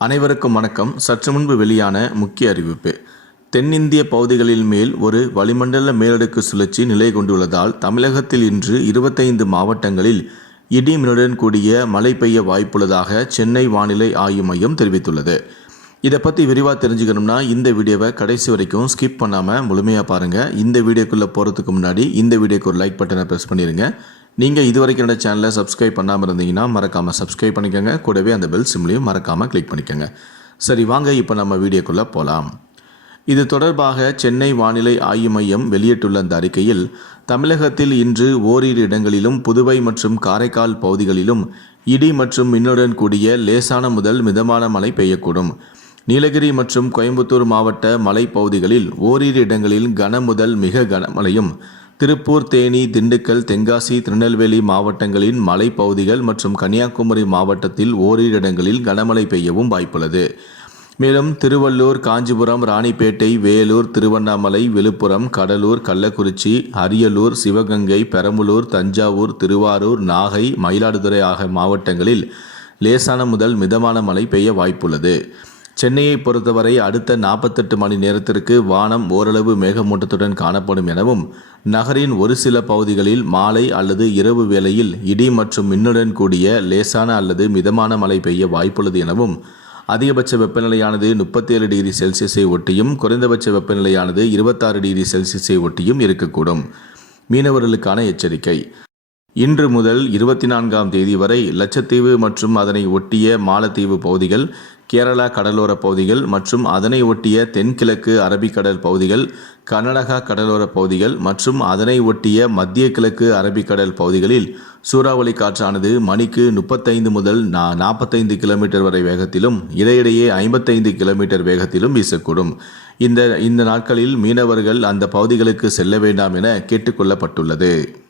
அனைவருக்கும் வணக்கம். சற்று முன்பு வெளியான முக்கிய அறிவிப்பு. தென்னிந்திய பகுதிகளில் மேல் ஒரு வளிமண்டல மேலடுக்கு சுழற்சி நிலை கொண்டுள்ளதால் தமிழகத்தில் இன்று இருபத்தைந்து மாவட்டங்களில் இடிமின்னுடன் கூடிய மழை பெய்ய வாய்ப்புள்ளதாக சென்னை வானிலை ஆய்வு மையம் தெரிவித்துள்ளது. இதை பற்றி விரிவாக தெரிஞ்சுக்கணும்னா இந்த வீடியோவை கடைசி வரைக்கும் ஸ்கிப் பண்ணாமல் முழுமையாக பாருங்கள் இந்த வீடியோக்குள்ளே போகிறதுக்கு முன்னாடி இந்த வீடியோக்கு ஒரு லைக் பட்டனை ப்ரெஸ் பண்ணிடுங்க நீங்கள் இது வரைக்கும் என்னோட சேனலை சப்ஸ்கிரைப் பண்ணாமல் இருந்தீங்கன்னா மறக்காமல் சப்ஸ்கிரைப் பண்ணிக்கோங்க. கூடவே அந்த பெல் சிம்லையும் மறக்காமல் கிளிக் பண்ணிக்கோங்க. சரி வாங்க இப்போ நம்ம வீடியோக்குள்ளே போகலாம் இது தொடர்பாக சென்னை வானிலை ஆய்வு மையம் வெளியிட்டுள்ள அந்த அறிக்கையில் தமிழகத்தில் இன்று ஓரிரு இடங்களிலும் புதுவை மற்றும் காரைக்கால் பகுதிகளிலும் இடி மற்றும் மின்னுடன் கூடிய லேசான முதல் மிதமான மழை பெய்யக்கூடும். நீலகிரி மற்றும் கோயம்புத்தூர் மாவட்ட மலைப்பகுதிகளில் ஓரிரு இடங்களில் கன முதல் மிக கனமழையும் திருப்பூர் தேனி திண்டுக்கல் தென்காசி திருநெல்வேலி மாவட்டங்களின் மலைப்பகுதிகள் மற்றும் கன்னியாகுமரி மாவட்டத்தில் ஓரிரு இடங்களில் கனமழை பெய்யவும் வாய்ப்புள்ளது. மேலும் திருவள்ளூர் காஞ்சிபுரம் ராணிப்பேட்டை வேலூர் திருவண்ணாமலை விழுப்புரம் கடலூர் கள்ளக்குறிச்சி அரியலூர் சிவகங்கை பெரம்பலூர் தஞ்சாவூர் திருவாரூர் நாகை மயிலாடுதுறை ஆகிய மாவட்டங்களில் லேசான முதல் மிதமான மழை பெய்ய வாய்ப்புள்ளது. சென்னையை பொறுத்தவரை அடுத்த நாற்பத்தெட்டு மணி நேரத்திற்கு வானம் ஓரளவு மேகமூட்டத்துடன் காணப்படும் எனவும் நகரின் ஒரு சில பகுதிகளில் மாலை அல்லது இரவு வேளையில் இடி மற்றும் மின்னுடன் கூடிய லேசான அல்லது மிதமான மழை பெய்ய வாய்ப்புள்ளது எனவும் அதிகபட்ச வெப்பநிலையானது முப்பத்தேழு டிகிரி செல்சியஸை ஒட்டியும் குறைந்தபட்ச வெப்பநிலையானது இருபத்தாறு டிகிரி செல்சியஸை ஒட்டியும் இருக்கக்கூடும். மீனவர்களுக்கான எச்சரிக்கை. இன்று முதல் இருபத்தி நான்காம் தேதி வரை லட்சத்தீவு மற்றும் அதனை ஒட்டிய மாலத்தீவு பகுதிகள் கேரளா கடலோர பகுதிகள் மற்றும் அதனை ஒட்டிய தென்கிழக்கு அரபிக்கடல் பகுதிகள் கர்நாடகா கடலோர பகுதிகள் மற்றும் அதனை ஒட்டிய மத்திய கிழக்கு அரபிக்கடல் பகுதிகளில் சூறாவளி காற்றானது மணிக்கு முப்பத்தைந்து முதல் நா நாற்பத்தைந்து கிலோமீட்டர் வரை வேகத்திலும் இடையிடையே ஐம்பத்தைந்து கிலோமீட்டர் வேகத்திலும் வீசக்கூடும். இந்த இந்த நாட்களில் மீனவர்கள் அந்த பகுதிகளுக்கு செல்ல வேண்டாம் என கேட்டுக்கொள்ளப்பட்டுள்ளது